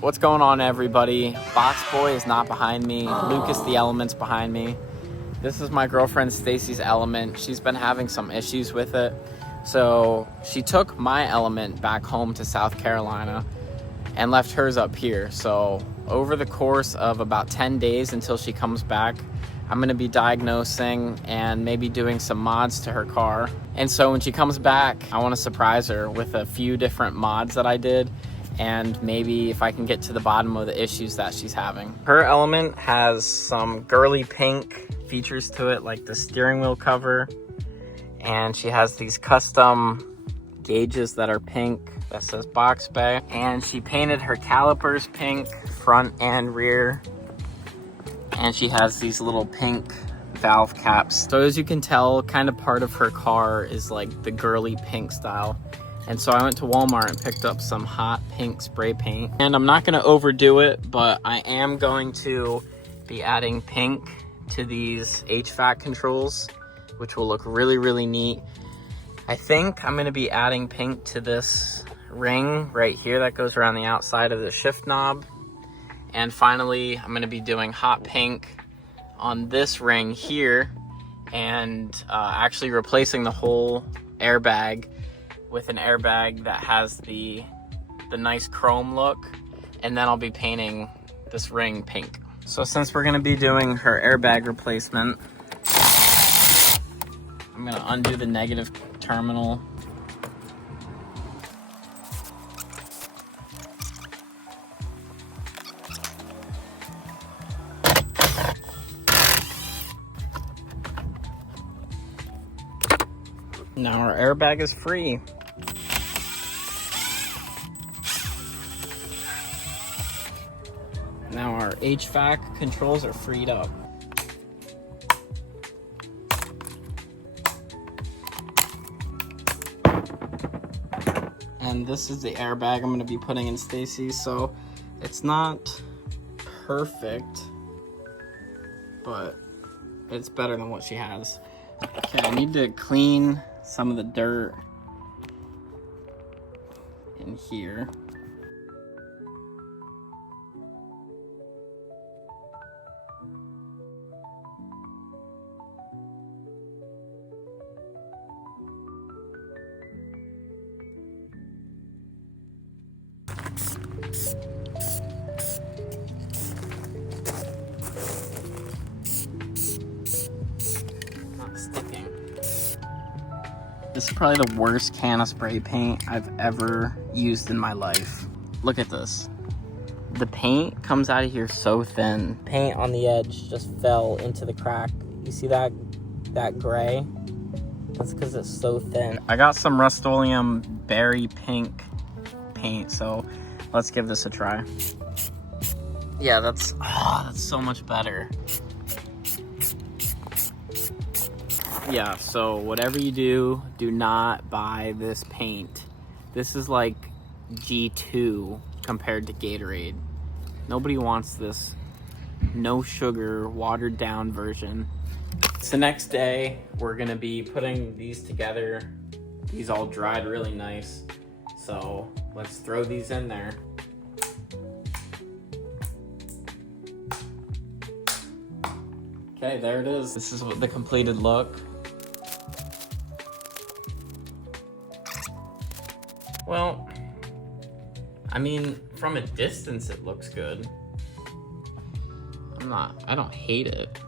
What's going on, everybody? Box Boy is not behind me. Lucas the Element's behind me. This is my girlfriend Stacy's Element. She's been having some issues with it. So she took my Element back home to South Carolina and left hers up here. So over the course of about 10 days until she comes back, I'm gonna be diagnosing and maybe doing some mods to her car. And so when she comes back, I wanna surprise her with a few different mods that I did, and maybe if I can get to the bottom of the issues that she's having. Her Element has some girly pink features to it, like the steering wheel cover, and she has these custom gauges that are pink that says Box Bay, and she painted her calipers pink, front and rear, and she has these little pink valve caps. So as you can tell, kind of part of her car is like the girly pink style. And so I went to Walmart and picked up some hot pink spray paint. And I'm not gonna overdo it, but I am going to be adding pink to these HVAC controls, which will look really, really neat. I think I'm gonna be adding pink to this ring right here that goes around the outside of the shift knob. And finally, I'm gonna be doing hot pink on this ring here, and actually replacing the whole airbag with an airbag that has the nice chrome look, and then I'll be painting this ring pink. So since we're gonna be doing her airbag replacement, I'm gonna undo the negative terminal. Now our airbag is free. Now our HVAC controls are freed up. And this is the airbag I'm going to be putting in Stacy's, so it's not perfect, but it's better than what she has. Okay, I need to clean some of the dirt in here. Not sticking. This is probably the worst can of spray paint I've ever used in my life. Look at this. The paint comes out of here so thin. Paint on the edge just fell into the crack. You see that gray? That's because it's so thin. I got some Rust-Oleum berry pink paint, so let's give this a try. Yeah, that's so much better. Yeah, so whatever you do, do not buy this paint. This is like G2 compared to Gatorade. Nobody wants this no sugar, watered down version. It's the next day. We're gonna be putting these together. These all dried really nice. So let's throw these in there. Okay, there it is. This is what the completed look. Well, I mean, from a distance it looks good. I don't hate it,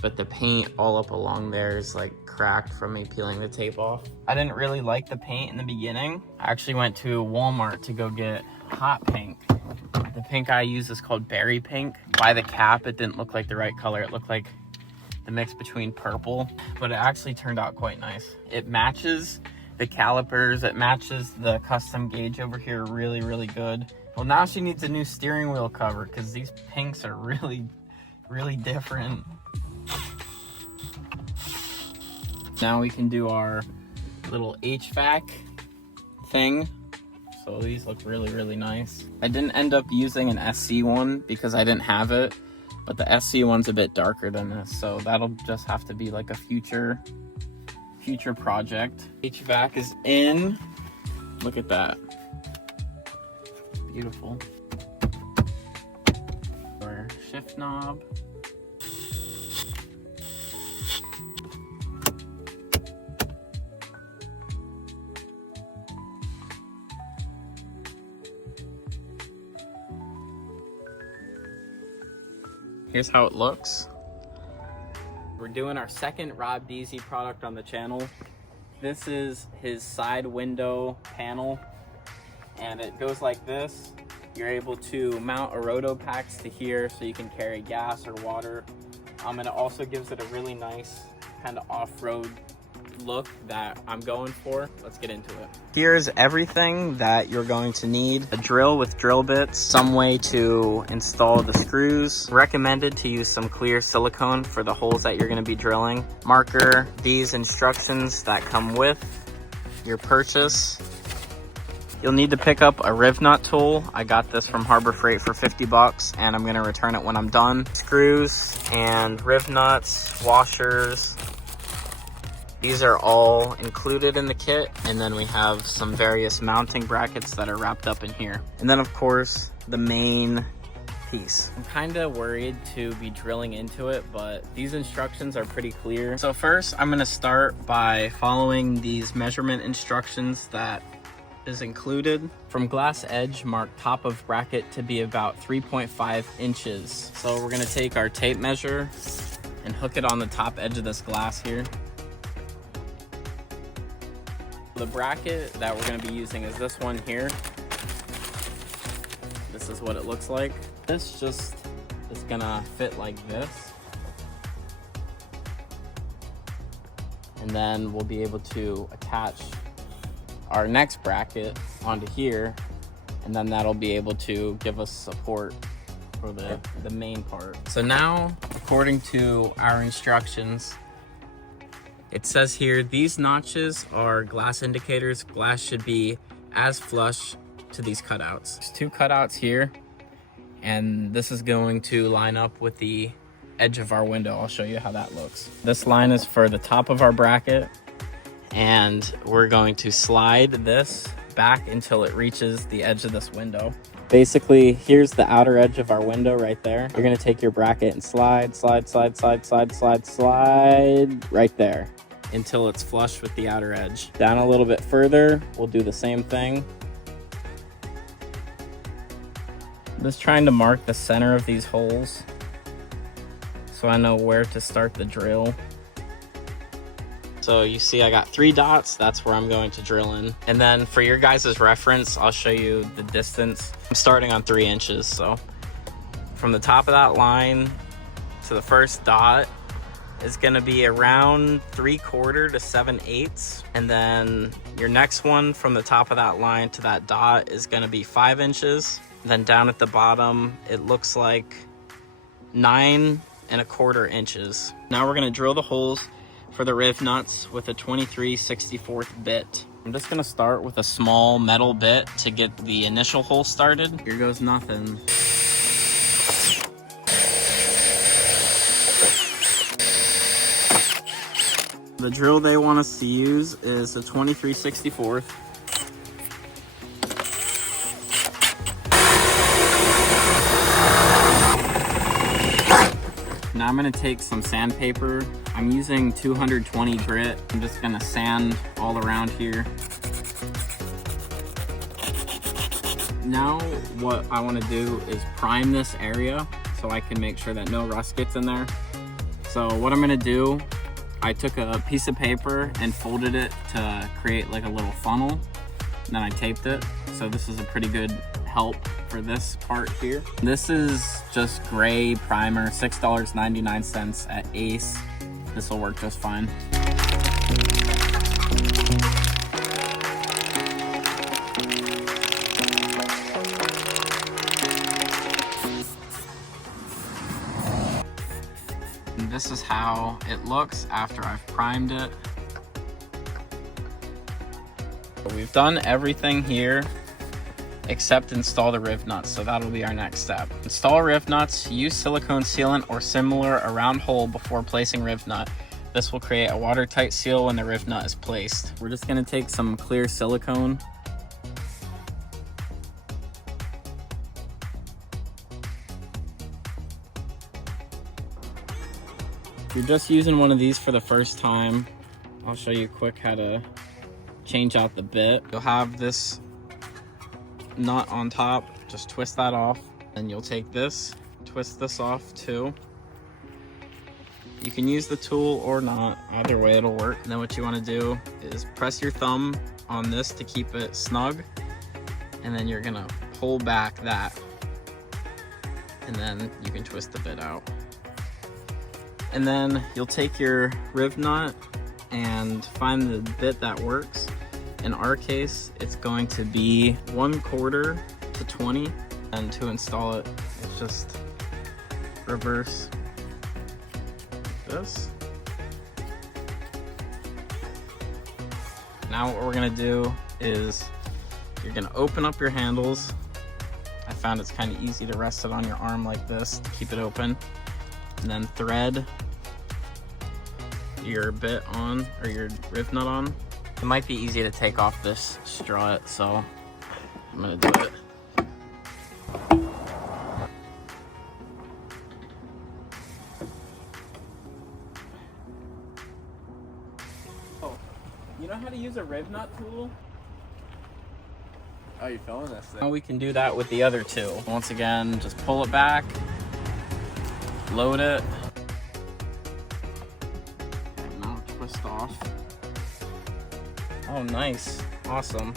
but the paint all up along there is like cracked from me peeling the tape off. I didn't really like the paint in the beginning. I actually went to Walmart to go get hot pink. The pink I use is called berry pink. By the cap, it didn't look like the right color. It looked like the mix between purple, but it actually turned out quite nice. It matches the calipers, it matches the custom gauge over here really, really good. Well, now she needs a new steering wheel cover because these pinks are really, really different. Now we can do our little HVAC thing. So these look really, really nice. I didn't end up using an SC one because I didn't have it, but the SC one's a bit darker than this, so that'll just have to be like a future project. HVAC is in. Look at that. Beautiful. shift knob. Here's how it looks. We're doing our second Rob Deasy product on the channel. This is his side window panel, and it goes like this. You're able to mount a roto packs to here so you can carry gas or water. And it also gives it a really nice kind of off-road look that I'm going for. Let's get into it. Here's everything that you're going to need. A drill with drill bits, some way to install the screws. Recommended to use some clear silicone for the holes that you're going to be drilling. Marker, these instructions that come with your purchase. You'll need to pick up a riv nut tool. I got this from Harbor Freight for 50 bucks and I'm gonna return it when I'm done. Screws and riv nuts, washers. These are all included in the kit. And then we have some various mounting brackets that are wrapped up in here. And then of course, the main piece. I'm kind of worried to be drilling into it, but these instructions are pretty clear. So first, I'm gonna start by following these measurement instructions that is included. From glass edge, mark top of bracket to be about 3.5 inches. So we're gonna take our tape measure and hook it on the top edge of this glass here. The bracket that we're gonna be using is this one here. This is what it looks like. This just is gonna fit like this. And then we'll be able to attach our next bracket onto here, and then that'll be able to give us support for the main part. So now, according to our instructions, it says here, these notches are glass indicators. Glass should be as flush to these cutouts. There's two cutouts here, and this is going to line up with the edge of our window. I'll show you how that looks. This line is for the top of our bracket, and we're going to slide this back until it reaches the edge of this window. Basically, here's the outer edge of our window right there. You're gonna take your bracket and slide, slide, slide, slide, slide, slide, slide right there until it's flush with the outer edge. Down a little bit further, we'll do the same thing. I'm just trying to mark the center of these holes so I know where to start the drill. So you see I got 3 dots, that's where I'm going to drill in. And then for your guys' reference, I'll show you the distance. I'm starting on 3 inches, so from the top of that line to the first dot is gonna be around 3/4 to 7/8. And then your next one from the top of that line to that dot is gonna be 5 inches. Then down at the bottom, it looks like 9¼ inches. Now we're gonna drill the holes for the riv nuts with a 23/64 bit. I'm just gonna start with a small metal bit to get the initial hole started. Here goes nothing. The drill they want us to use is a 23/64. Now I'm gonna take some sandpaper. I'm using 220 grit. I'm just gonna sand all around here. Now what I wanna do is prime this area so I can make sure that no rust gets in there. So what I'm gonna do, I took a piece of paper and folded it to create like a little funnel. And then I taped it. So this is a pretty good help for this part here. This is just gray primer, $6.99 at Ace. This will work just fine. And this is how it looks after I've primed it. We've done everything here except install the riv nuts, so that'll be our next step. Install riv nuts, use silicone sealant or similar around hole before placing riv nut. This will create a watertight seal when the riv nut is placed. We're just gonna take some clear silicone. If you're just using one of these for the first time, I'll show you quick how to change out the bit. You'll have this nut on top, just twist that off. And you'll take this, twist this off too. You can use the tool or not, either way it'll work. And then what you want to do is press your thumb on this to keep it snug. And then you're gonna pull back that. And then you can twist the bit out. And then you'll take your riv nut and find the bit that works. In our case, it's going to be 1/4 to 20. And to install it, it's just reverse like this. Now what we're gonna do is you're gonna open up your handles. I found it's kind of easy to rest it on your arm like this to keep it open. And then thread your bit on, or your riv nut on. It might be easy to take off this strut, so I'm gonna do it. You know how to use a riv nut tool? Oh, you're filling this thing? Now we can do that with the other two. Once again, just pull it back, load it. And now twist off. Oh, nice. Awesome.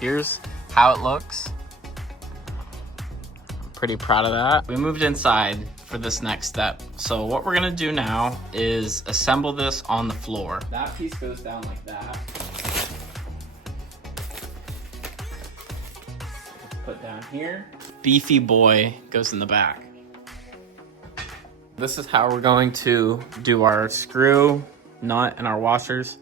Here's how it looks. I'm pretty proud of that. We moved inside for this next step. So what we're gonna do now is assemble this on the floor. That piece goes down like that. Put down here. Beefy boy goes in the back. This is how we're going to do our screw, nut, and our washers.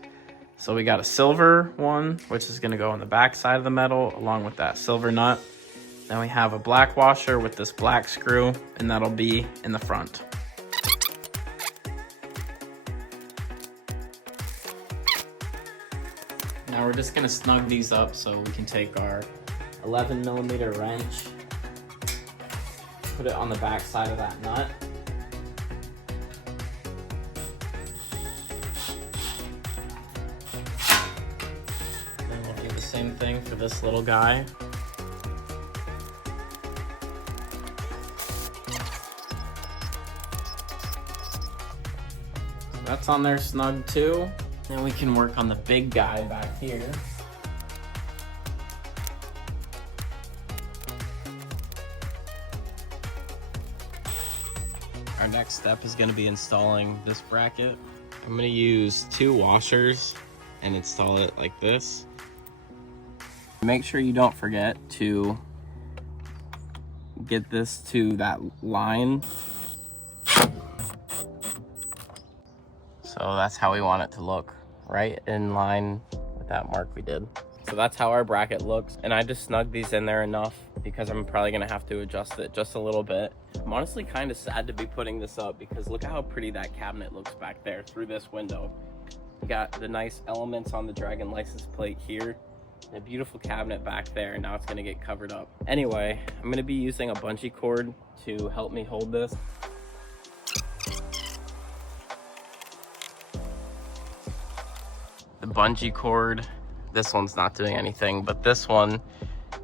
So we got a silver one, which is gonna go on the back side of the metal along with that silver nut. Then we have a black washer with this black screw, and that'll be in the front. Now we're just gonna snug these up so we can take our 11mm wrench, put it on the back side of that nut. Then we'll do the same thing for this little guy. That's on there snug too. Then we can work on the big guy back here. Our next step is going to be installing this bracket. I'm going to use 2 washers and install it like this. Make sure you don't forget to get this to that line. So that's how we want it to look, right in line with that mark we did. So that's how our bracket looks. And I just snugged these in there enough because I'm probably gonna have to adjust it just a little bit. I'm honestly kind of sad to be putting this up because look how pretty that cabinet looks back there through this window. You got the nice elements on the Dragon license plate here, and a beautiful cabinet back there, and now it's gonna get covered up. Anyway, I'm gonna be using a bungee cord to help me hold this. The bungee cord, this one's not doing anything, but this one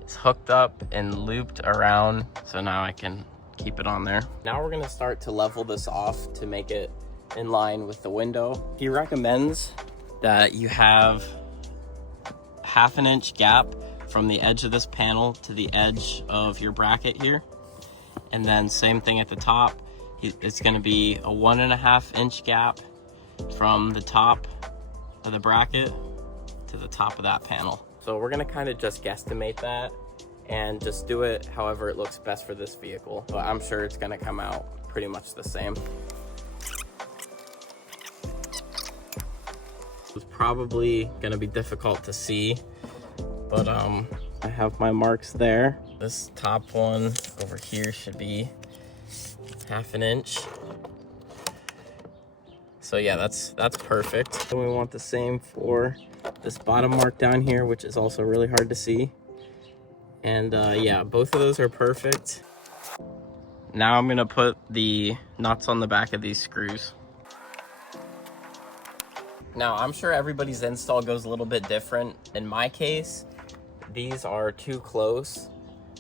is hooked up and looped around, so now I can keep it on there. Now we're gonna start to level this off to make it in line with the window. He recommends that you have 1/2 inch gap from the edge of this panel to the edge of your bracket here. And then same thing at the top. It's gonna be a 1.5 inch gap from the top of the bracket to the top of that panel. So we're gonna kind of just guesstimate that and just do it however it looks best for this vehicle. But I'm sure it's gonna come out pretty much the same. It's probably gonna be difficult to see, but I have my marks there. This top one over here should be 1/2 inch. So yeah, that's perfect. And we want the same for this bottom mark down here, which is also really hard to see. And yeah, both of those are perfect. Now I'm gonna put the nuts on the back of these screws. Now I'm sure everybody's install goes a little bit different. In my case, these are too close.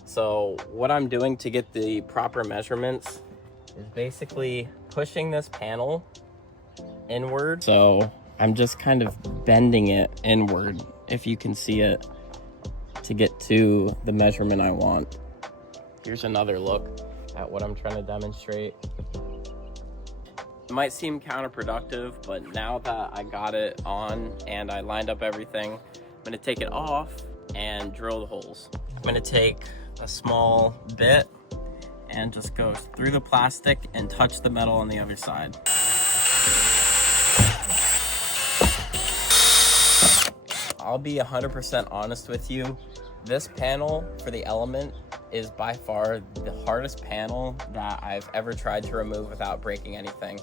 So what I'm doing to get the proper measurements is basically pushing this panel inward. So I'm just kind of bending it inward, if you can see it, to get to the measurement I want. Here's another look at what I'm trying to demonstrate. It might seem counterproductive, but now that I got it on and I lined up everything, I'm gonna take it off and drill the holes. I'm gonna take a small bit and just go through the plastic and touch the metal on the other side. I'll be 100% honest with you. This panel for the Element is by far the hardest panel that I've ever tried to remove without breaking anything.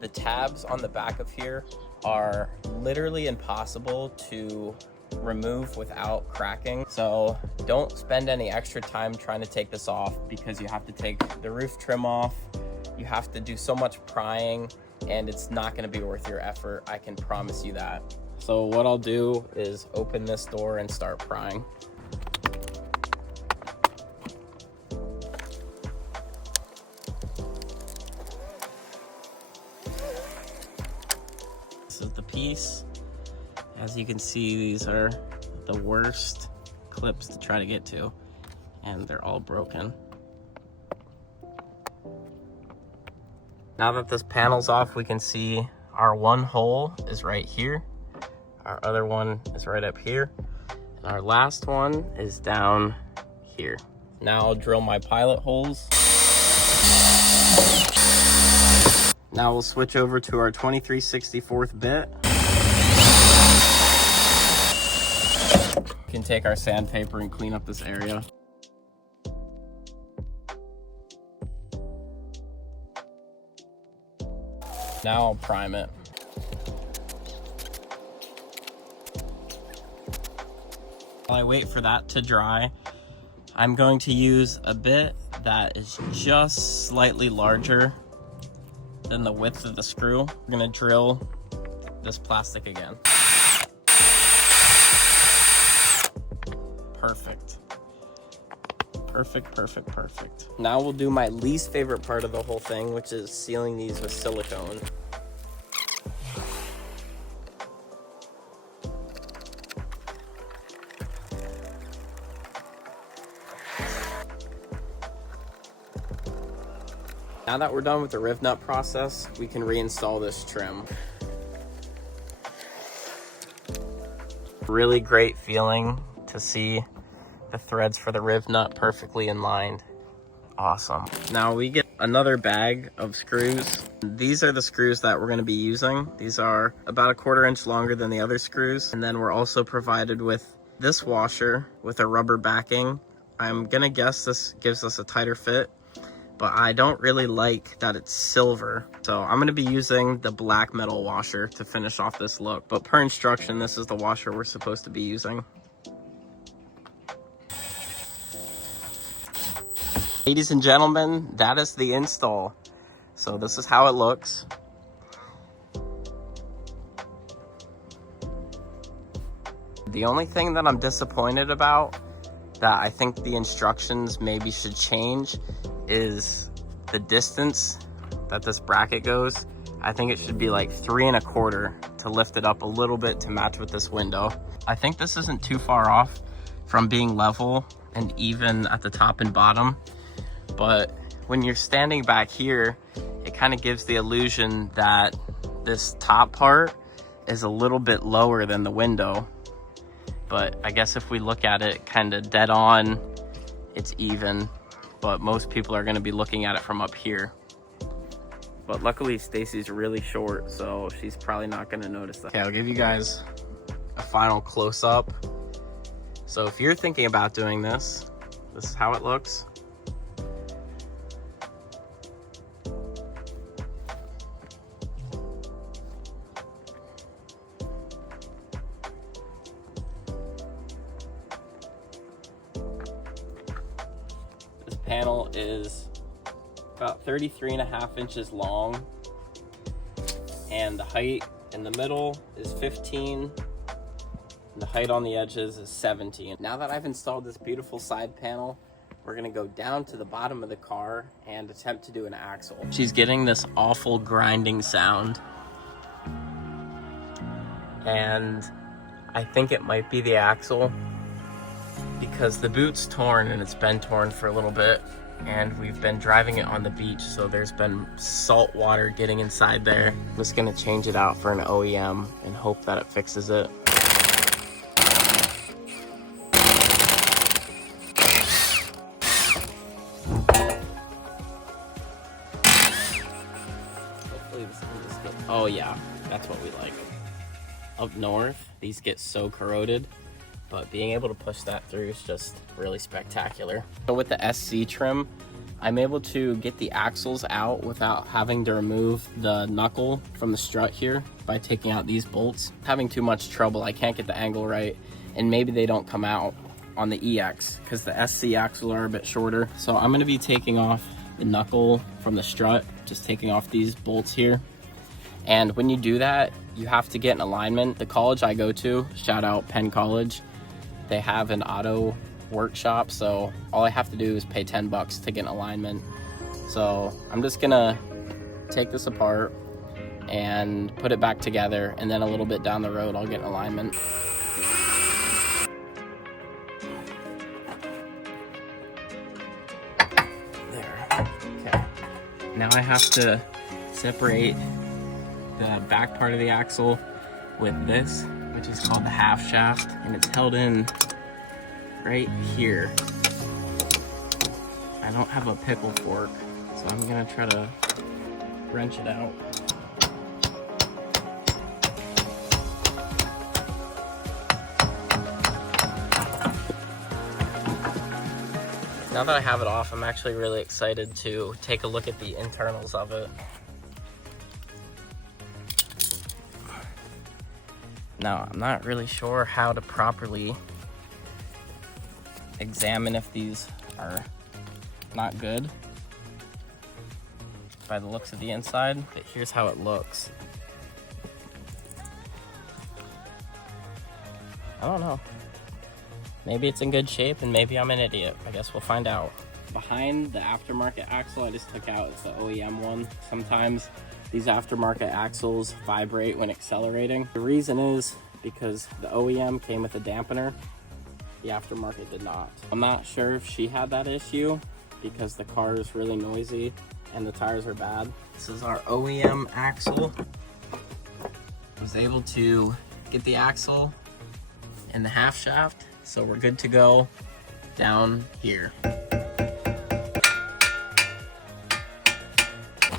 The tabs on the back of here are literally impossible to remove without cracking. So don't spend any extra time trying to take this off, because you have to take the roof trim off, you have to do so much prying, and it's not gonna be worth your effort, I can promise you that. So what I'll do is open this door and start prying. This is the piece. As you can see, these are the worst clips to try to get to, and they're all broken. Now that this panel's off, we can see our one hole is right here. Our other one is right up here. And our last one is down here. Now I'll drill my pilot holes. Now we'll switch over to our 23/64 bit. We can take our sandpaper and clean up this area. Now I'll prime it. While I wait for that to dry, I'm going to use a bit that is just slightly larger than the width of the screw. We're gonna drill this plastic again. Perfect. Perfect, perfect, perfect. Now we'll do my least favorite part of the whole thing, which is sealing these with silicone. Now that we're done with the riv nut process, we can reinstall this trim. Really great feeling to see the threads for the riv nut perfectly in line. Awesome. Now we get another bag of screws. These are the screws that we're going to be using. These are about 1/4 inch longer than the other screws. And then we're also provided with this washer with a rubber backing. I'm going to guess this gives us a tighter fit, but I don't really like that it's silver. So I'm going to be using the black metal washer to finish off this look. But per instruction, this is the washer we're supposed to be using. Ladies and gentlemen, that is the install. So this is how it looks. The only thing that I'm disappointed about, that I think the instructions maybe should change, is the distance that this bracket goes. I think it should be like 3 1/4 to lift it up a little bit to match with this window. I think this isn't too far off from being level and even at the top and bottom. But when you're standing back here, it kind of gives the illusion that this top part is a little bit lower than the window. But I guess if we look at it kind of dead on, it's even. But most people are going to be looking at it from up here. But luckily Stacy's really short, so she's probably not going to notice that. Okay, I'll give you guys a final close-up. So if you're thinking about doing this, this is how it looks. panel is about 33.5 inches long, and the height in the middle is 15, and the height on the edges is 17. Now that I've installed this beautiful side panel, we're gonna go down to the bottom of the car and attempt to do an axle. She's getting this awful grinding sound, and I think it might be the axle because the boot's torn, and it's been torn for a little bit, and we've been driving it on the beach, so there's been salt water getting inside there. I'm just gonna change it out for an OEM and hope that it fixes it. Hopefully this can just get, oh yeah, that's what we like. Up north, these get so corroded, but being able to push that through is just really spectacular. So with the SC trim, I'm able to get the axles out without having to remove the knuckle from the strut here by taking out these bolts. Having too much trouble, I can't get the angle right, and maybe they don't come out on the EX because the SC axles are a bit shorter. So I'm gonna be taking off the knuckle from the strut, just taking off these bolts here. And when you do that, you have to get an alignment. The college I go to, shout out Penn College, they have an auto workshop, so all I have to do is pay 10 bucks to get an alignment. So I'm just gonna take this apart and put it back together, and then a little bit down the road I'll get an alignment. There, okay. Now I have to separate the back part of the axle with this, which is called the half shaft, and it's held in right here. I don't have a pickle fork, so I'm gonna try to wrench it out. Now that I have it off, I'm actually really excited to take a look at the internals of it. Now, I'm not really sure how to properly examine if these are not good by the looks of the inside, but here's how it looks. I don't know. Maybe it's in good shape and maybe I'm an idiot. I guess we'll find out. Behind the aftermarket axle I just took out, it's the OEM one. Sometimes these aftermarket axles vibrate when accelerating. The reason is because the OEM came with a dampener, the aftermarket did not. I'm not sure if she had that issue because the car is really noisy and the tires are bad. This is our OEM axle. I was able to get the axle and the half shaft, so we're good to go down here. Maybe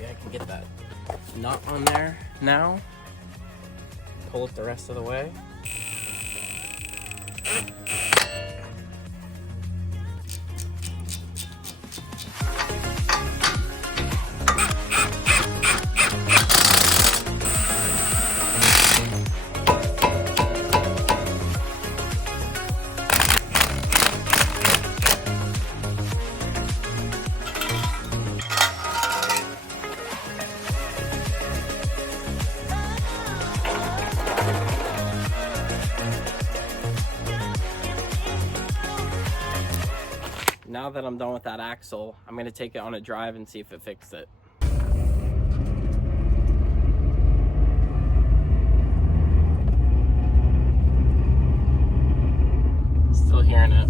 I can get that nut on there now. Pull it the rest of the way. Now that I'm done with that axle, I'm gonna take it on a drive and see if it fixed it. Still hearing it.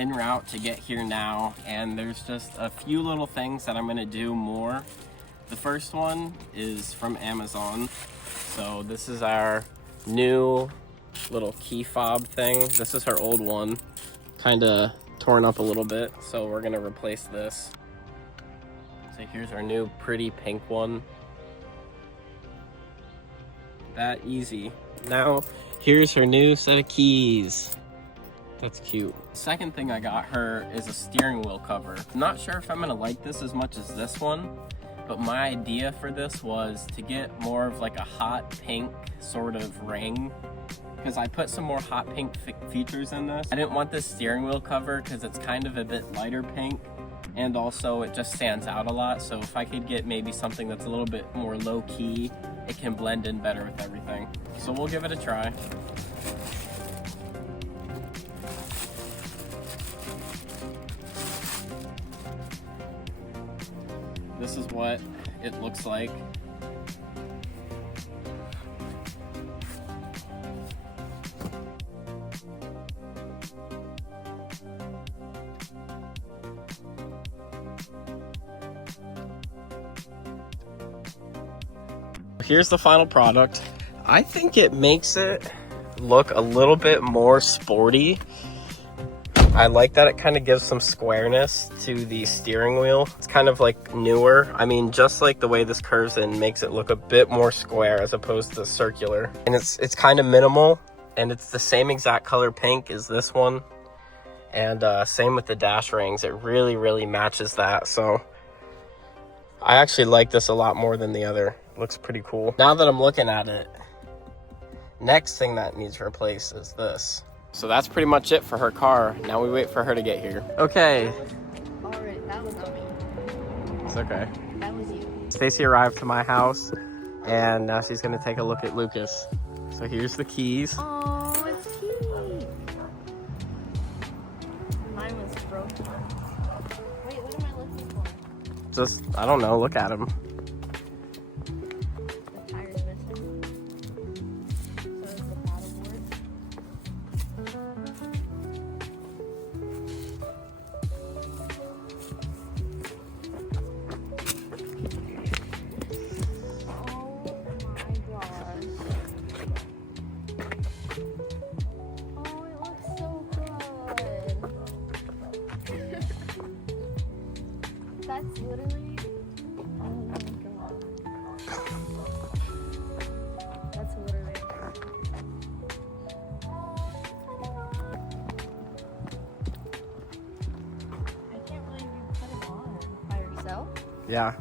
en route to get here now, and there's just a few little things that I'm gonna do more. The first one is from Amazon. So this is our new little key fob thing. This is her old one, kind of torn up a little bit, so we're gonna replace this. So here's our new pretty pink one. That easy. Now here's her new set of keys. That's cute. Second thing I got her is a steering wheel cover. I'm not sure if I'm gonna like this as much as this one, but my idea for this was to get more of like a hot pink sort of ring, because I put some more hot pink features in this. I didn't want this steering wheel cover because it's kind of a bit lighter pink, and also it just stands out a lot. So if I could get maybe something that's a little bit more low key, it can blend in better with everything. So we'll give it a try. This is what it looks like. Here's the final product. I think it makes it look a little bit more sporty. I like that it kind of gives some squareness to the steering wheel. It's kind of like newer. I mean, just like the way this curves in makes it look a bit more square as opposed to circular. And it's kind of minimal, and it's the same exact color pink as this one. And same with the dash rings. It really, really matches that. So I actually like this a lot more than the other. Looks pretty cool. Now that I'm looking at it, next thing that needs replaced is this. So that's pretty much it for her car. Now we wait for her to get here. Okay. Alright, that was not me. It's okay. That was you. Stacy arrived to my house, and now she's gonna take a look at Lucas. So here's the keys. Oh, it's cute. Mine was broken. Wait, what am I looking for? Just, I don't know, look at him. The tire's missing. So is the paddleboard. That's literally, oh my god. That's literally, I can't believe you put it on by yourself. Yeah.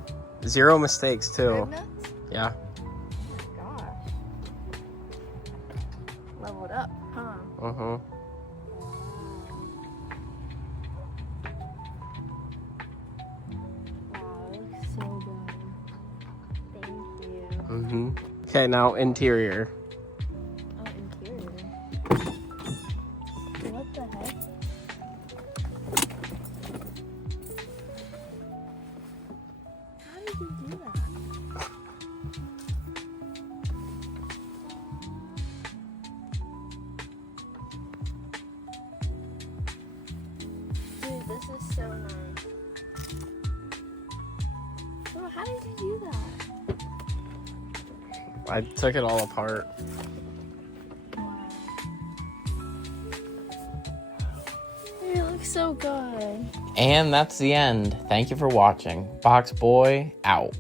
0 mistakes, too. Rib nuts? Yeah. Oh my gosh. Leveled up, huh? Mm-hmm. So good. Thank you. Mm-hmm. Okay, now interior. Oh, interior. What the heck? How did you do that? Dude, this is so nice. Bro, how did you do that? I took it all apart. Wow. It looks so good. And that's the end. Thank you for watching. Box Boy out.